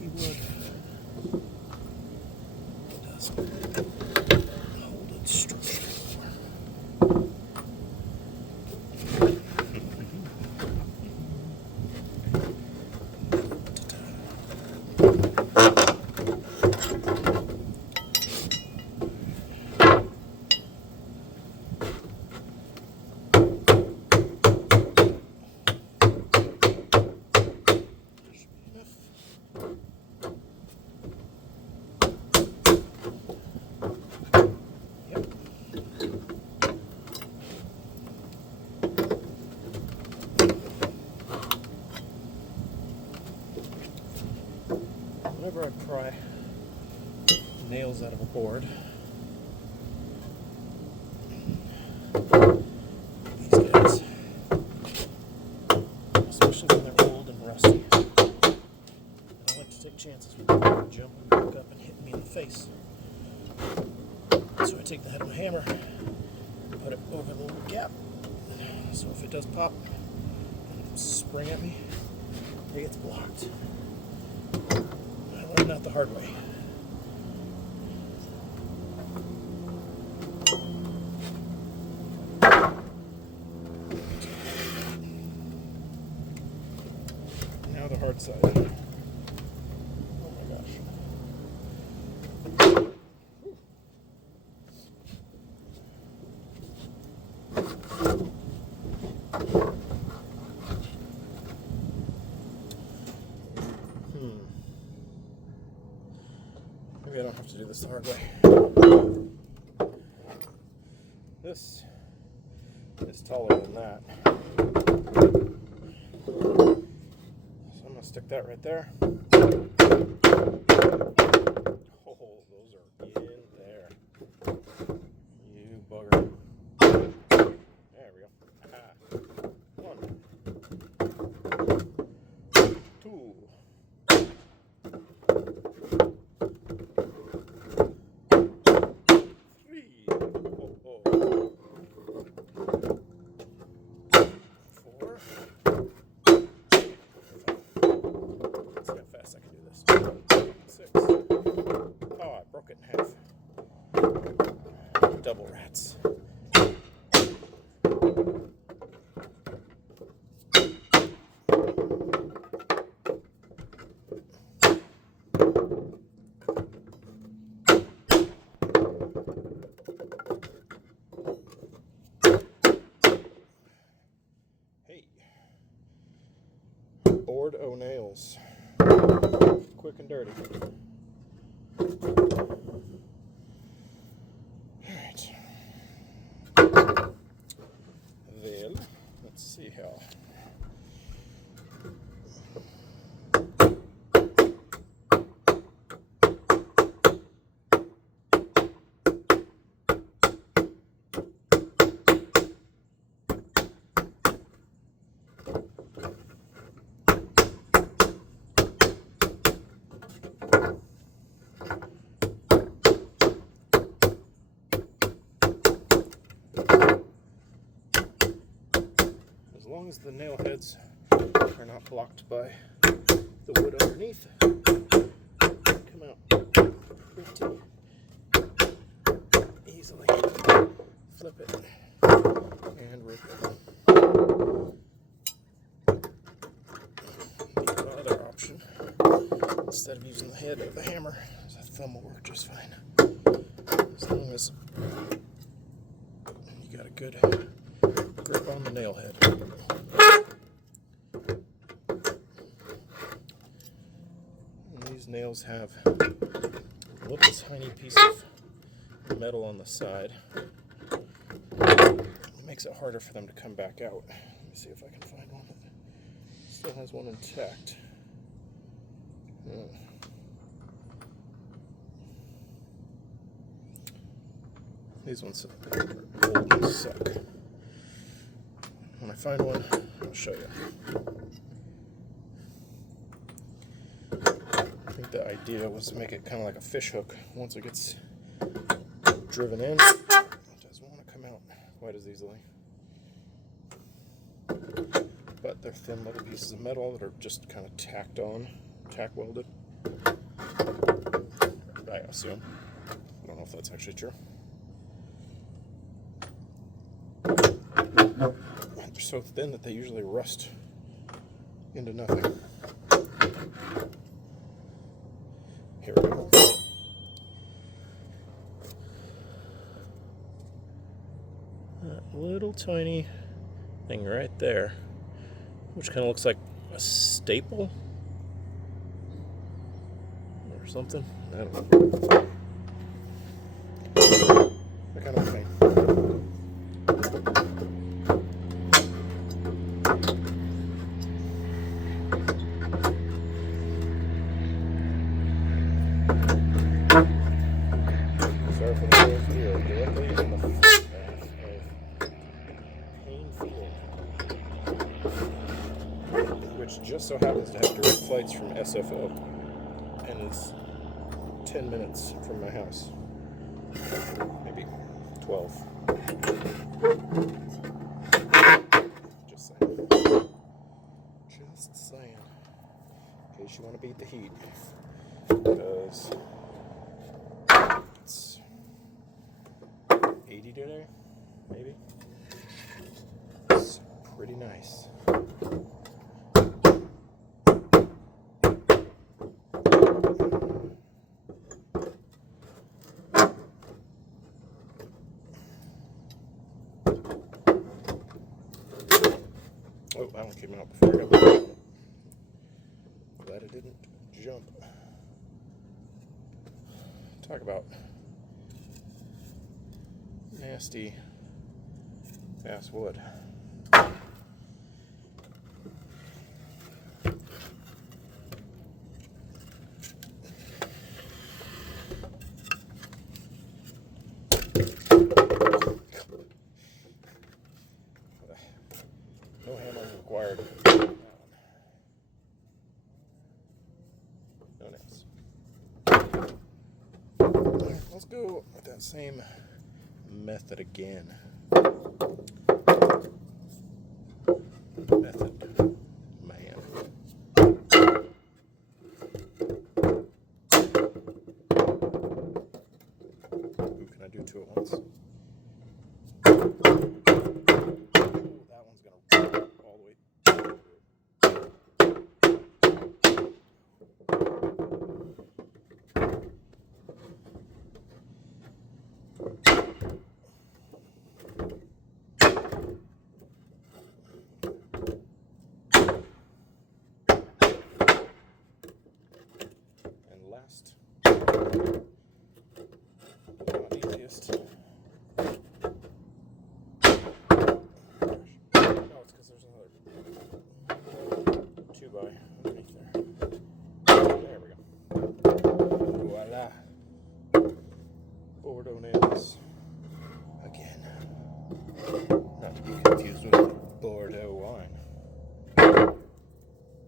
sticky wood. It does hold its structure. Whenever I pry nails out of a board, these guys, especially when they're old and rusty, I don't like to take chances with them jumping back up and hitting me in the face. So I take the head of my hammer, put it over the little gap, so if it does pop and spring at me, it gets blocked. I learned that the hard way. Now the hard side. Oh my gosh. Maybe I don't have to do this the hard way. This is taller than that. So I'm going to stick that right there. Oh, those are in there. You bugger. There we go. Aha. 1, 2. 3. Oh. 4. Let's see how fast I can do this. 6. Oh, I broke it in half. Double rats. Hey. Board o' nails. Quick and dirty. Alright. Then, let's see how. As long as the nail heads are not blocked by the wood underneath, come out pretty easily. Flip it and rip it. The other option, instead of using the head of the hammer, is a thumb will work just fine. As long as you got a good grip on the nail head. And these nails have a little tiny piece of metal on the side. It makes it harder for them to come back out. Let me see if I can find one that still has one intact. These ones are old and suck. When I find one, I'll show you. I think the idea was to make it kind of like a fish hook. Once it gets driven in, it doesn't want to come out quite as easily. But they're thin little pieces of metal that are just kind of tacked on, tack welded. assume. I don't know if that's actually true. They're so thin that they usually rust into nothing. Here we go. That little tiny thing right there, which kind of looks like a staple or something. I don't know. That kind of thing. Sorry for the noise here. Directly in the footpath of Payne Field, which just so happens to have direct flights from SFO and is 10 minutes from my house. Maybe 12. Just saying. Just saying. In case you want to beat the heat. Because it's 80 today, maybe. It's pretty nice. Oh, that one came out before I got the glad it didn't jump. Talk about nasty basswood. No hammering required. No nails. Alright, let's go with that same method again. Method, man. Ooh, can I do two at once? Ooh, that one's gonna roll all the way. And last, not easiest. Oh, it's because there's another 2x underneath there. There we go. Voila. Bordeaux nails again. Not to be confused with Bordeaux wine.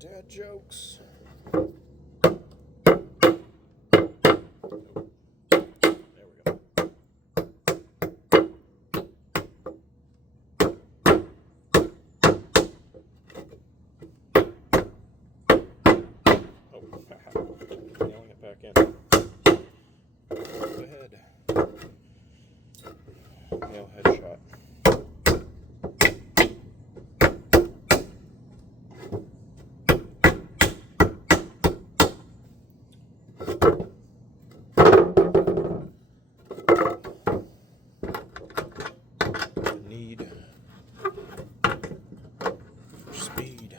Dad jokes. There we go. Oh, nailing it back in. Go ahead. Nail headshot. Need for speed.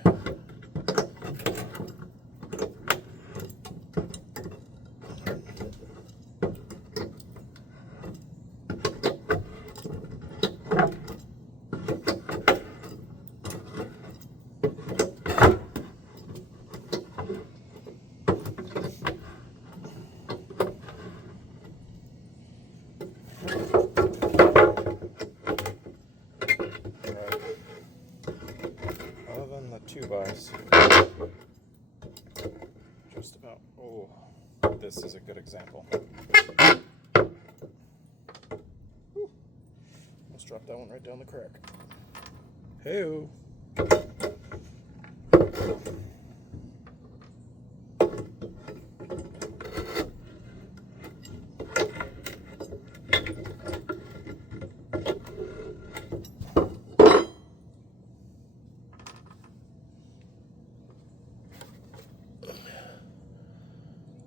Other than the 2x, just about, oh, this is a good example. Whew. Almost dropped that one right down the crack. Hey-o.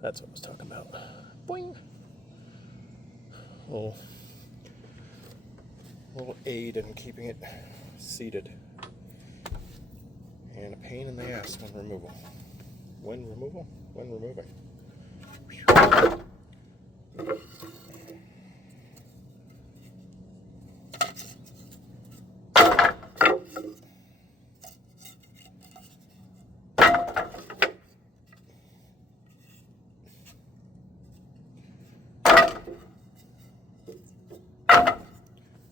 That's what I was talking about. Boing! Little aid in keeping it seated. And a pain in the ass when removal. When removing.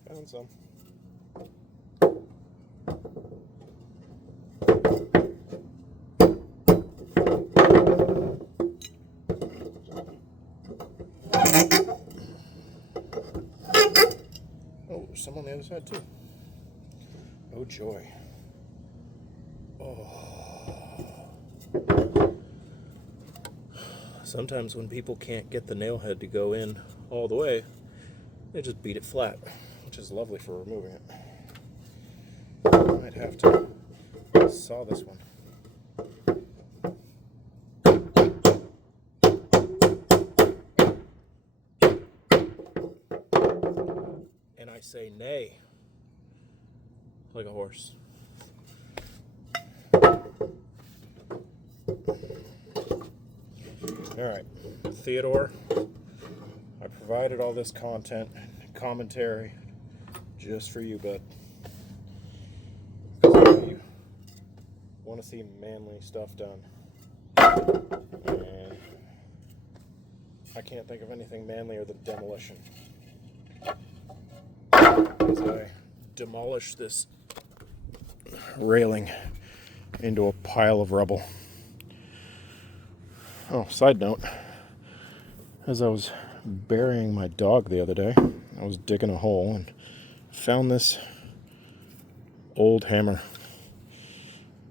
Found some. Oh, there's some on the other side too. Oh joy. Oh. Sometimes when people can't get the nail head to go in all the way, they just beat it flat, which is lovely for removing it. I might have to saw this one. And I say nay, like a horse. Alright, Theodore, I provided all this content, commentary, just for you, bud. Because you want to see manly stuff done. And I can't think of anything manlier than demolition. As I demolish this railing into a pile of rubble. Oh, side note, as I was burying my dog the other day, I was digging a hole and found this old hammer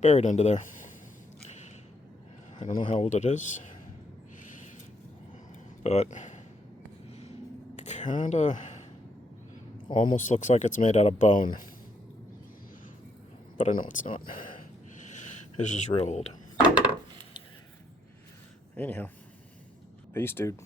buried under there. I don't know how old it is, but kinda almost looks like it's made out of bone. But I know it's not. It's just real old. Anyhow, peace, dude.